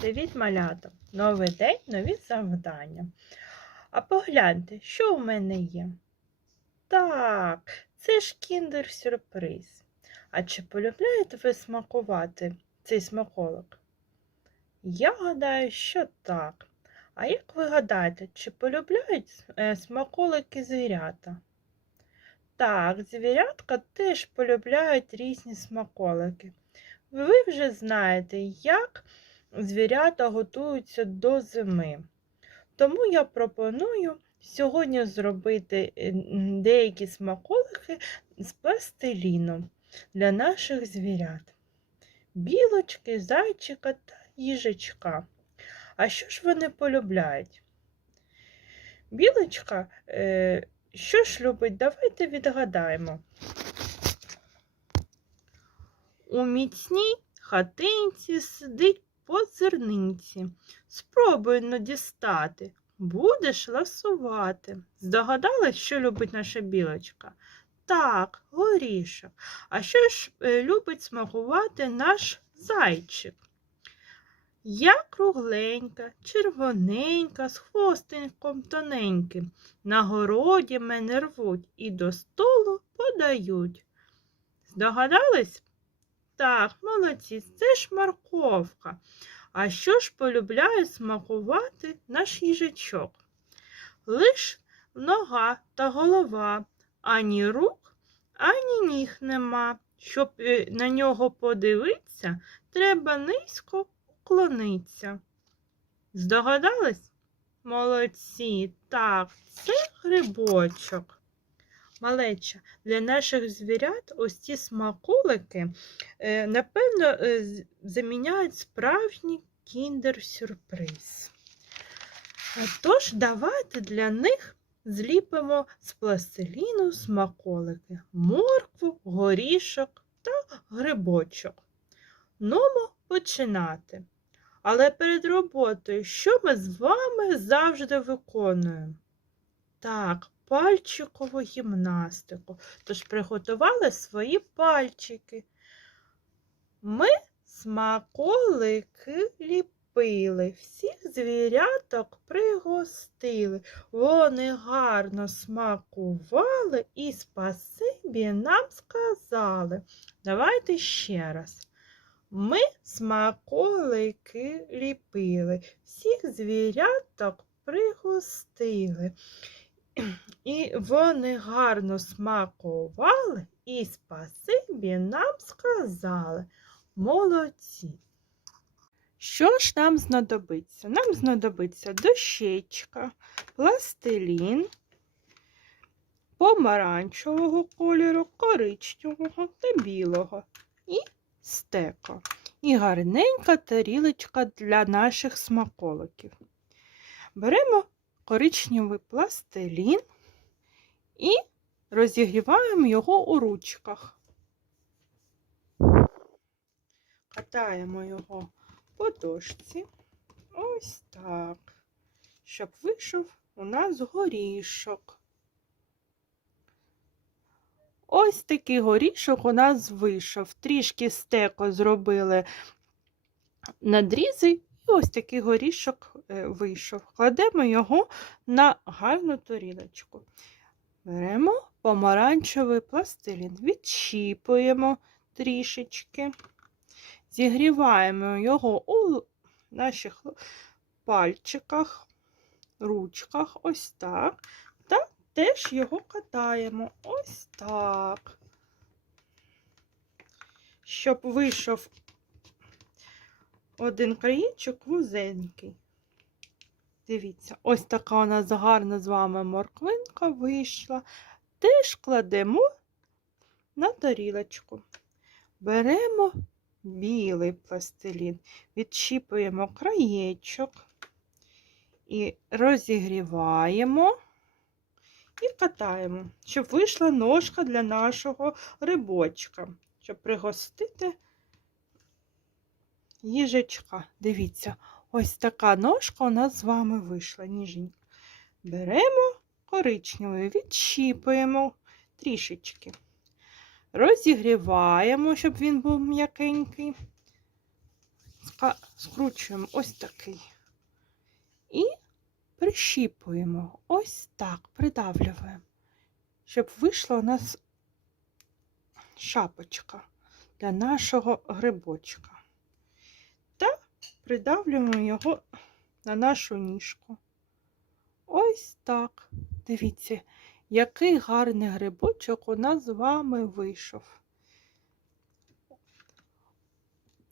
Привіт, малята! Новий день, нові завдання. А погляньте, що у мене є? Так, це ж кіндер-сюрприз. А чи полюбляєте ви смакувати цей смаколик? Я гадаю, що так. А як ви гадаєте, чи полюбляють е, смаколики звірята? Так, звірятка теж полюбляють різні смаколики. Ви вже знаєте, як звірята готуються до зими. Тому я пропоную сьогодні зробити е, деякі смаколики з пластиліну для наших звірят. Білочки, зайчика та їжачка. А що ж вони полюбляють? Білочка, е, що ж любить? Давайте відгадаємо. У міцній хатинці сидить по зернинці. Спробуй но дістати. Будеш ласувати. Здогадалась, що любить наша білочка? Так, горішок. А що ж е, любить смакувати наш зайчик? Я кругленька, червоненька, з хвостиком тоненьким. На городі мене рвуть і до столу подають. Здогадались? Так, молодці, це ж морковка. А що ж полюбляє смакувати наш їжачок? Лиш нога та голова, ані рук, ані ніг нема. Щоб е, на нього подивитися, треба низько уклонитися. Здогадались? Молодці, так, це грибочок. Малеча, для наших звірят ось ці смаколики, е, напевно, е, заміняють справжній кіндер-сюрприз. Тож давайте для них зліпимо з пластиліну смаколики, моркву, горішок та грибочок. Нумо починати. Але перед роботою, що ми з вами завжди виконуємо? Так, пальчикову гімнастику. Тож приготували свої пальчики. Ми смаколики ліпили, всіх звіряток пригостили. Вони гарно смакували і спасибі нам сказали. Давайте ще раз. Ми смаколики ліпили, всіх звіряток пригостили. І вони гарно смакували і спасибі нам сказали. Молодці. Що ж нам знадобиться? Нам знадобиться дощечка, пластилін, помаранчевого кольору, коричневого та білого і стеко. І гарненька тарілочка для наших смаколиків. Беремо коричневий пластилін і розігріваємо його у ручках. Катаємо його по дошці. Ось так, щоб вийшов у нас горішок. Ось такий горішок у нас вийшов. Трішки стеко зробили надрізи, і ось такий горішок е, вийшов. Кладемо його на гарну тарілочку. Беремо помаранчевий пластилін, відщіпуємо трішечки, зігріваємо його у наших пальчиках, ручках, ось так. Та теж його катаємо ось так. Щоб вийшов один краєчок вузенький. Дивіться, ось така у нас гарна з вами морквинка вийшла. Теж кладемо на тарілочку. Беремо білий пластилін, відщіпуємо краєчок і розігріваємо і катаємо, щоб вийшла ножка для нашого рибочка, щоб пригостити їжачка. Дивіться, ось така ножка у нас з вами вийшла, ніженька. Беремо коричневий, відщіпуємо трішечки. Розігріваємо, щоб він був м'якенький. скручуємо ось такий. І прищіпуємо. Ось так, придавлюємо, щоб вийшла у нас шапочка для нашого грибочка. Придавлюємо його на нашу ніжку. Ось так. Дивіться, який гарний грибочок у нас з вами вийшов.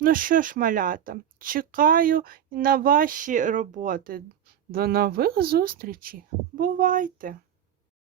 Ну що ж, малята, чекаю на ваші роботи. До нових зустрічей. Бувайте!